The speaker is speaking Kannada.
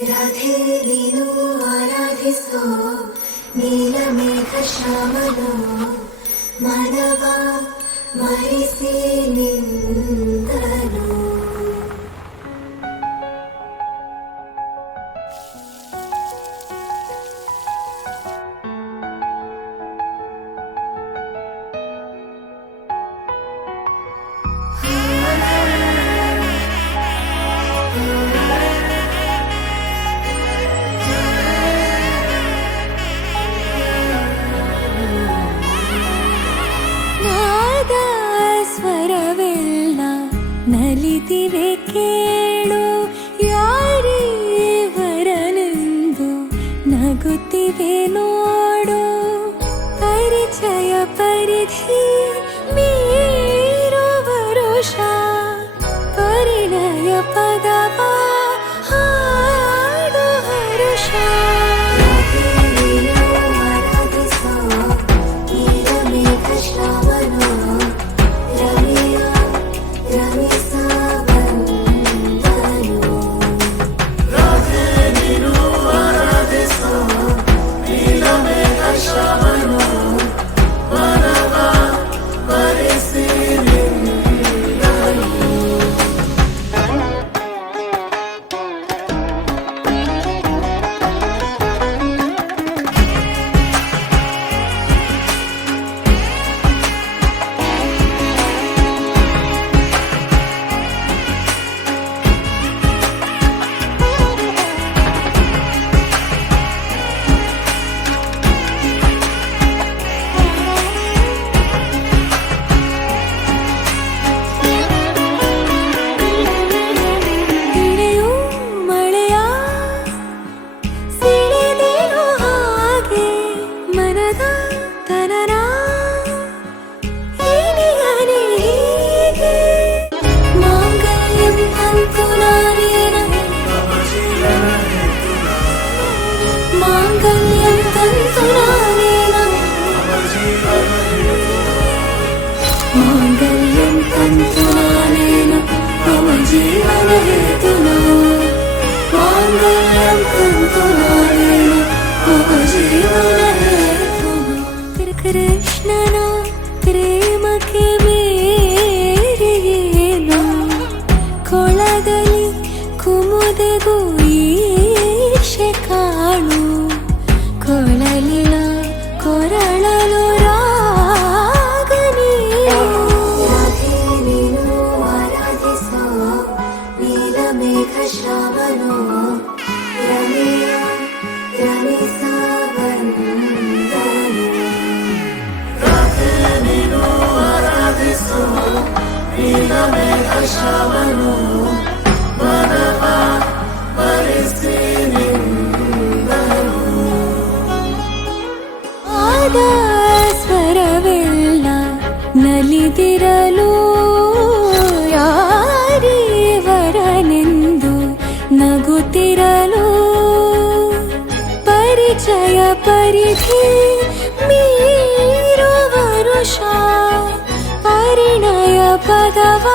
ರಾಧೆ ನೀನು ಆರಾಧಿಸೋ ನೀಲಮೇಘ ಶ್ಯಾಮನೋ ಮನವ ಮರಿಸಿ ನಿಂದನು. ನಲಿತಿವೆ ಕೇಳು ಯಾರೇ ವರನೆಂದು ನಗುತ್ತಿವೆ ನೋಡು. ಪರಿಚಯ ಪರಿಧಿ ಮೀರೋ ವರುಷ ಪರಿಣಯ ಪದವ ಹಾಡು ಹರುಷ. ಮಾಂಗಲ್ಯಂ ತಂತುನಾನೇನ ಮಮ ಜೀವನ ಹೇತುನಾ. ಮಾಂಗಲ್ಯಂ ತಂತುನಾನೇನ ಮಮ ಜೀವನ ಹೇತುನಾ. ಕೃಷ್ಣನ ಪ್ರೇಮಕ್ಕೆ ಮೇರೆಯೇನು ಕೊಳದಲ್ಲಿ ಕುಮುದೆಗೂ ಈಶೆ ಕಾಣು. ಕೊಳಲಿನ ಕೊರಳಲು ಮೇಘ ಶ್ರಾವಣೋ ರಮೆಯ ರಮಿಸಾವಂದನು. ರಾಧೆ ನೀನು ಆರಾಧಿಸೋ ನೀಲಮೇಘ ಶ್ರಾವಣೋ ಮನವ ಮರಿಸಿ ನಿಂದನು. ಆದ ಸ್ವರವೆಲ್ಲ ನಲಿದಿರಲು ನಗುತ್ತಿರಲು. ಪರಿಚಯ ಪರಿಧಿ ಮೀರೋ ವರುಷ ಪರಿಣಯ ಪದವ